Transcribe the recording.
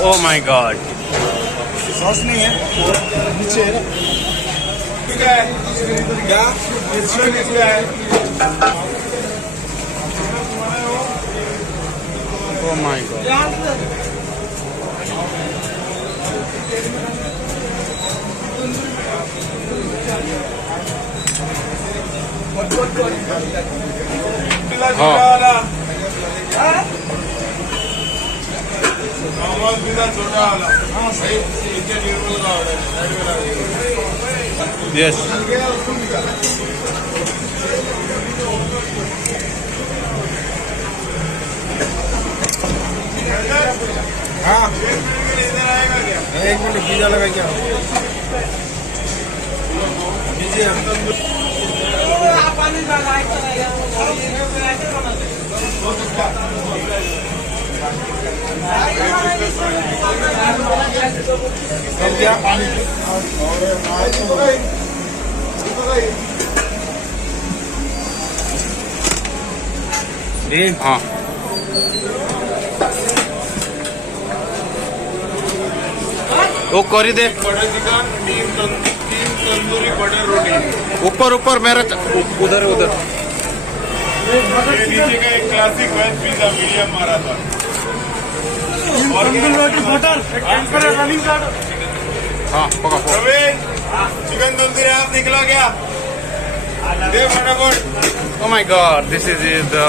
Oh my God. Sauce नहीं है, नीचे है ना. क्या ये चिकन क्या है? Oh my God. येस. हाँ, एक मिनट पिज्जा लगा क्या? क्या पानी हाँ. वो करी दे. बटर चिकन, तीन तंदूरी बटर रोटी. ऊपर ऊपर मेरा उधर उधर. ये नीचे का एक क्लासिक वेज पिज्जा मीडियम मारा था. और रोटी बटर रनिंग स्टार्ट. हाँ पका पका. चिकन तंदूरी आप निकला क्या? दे फटाफट. Oh my god, this is the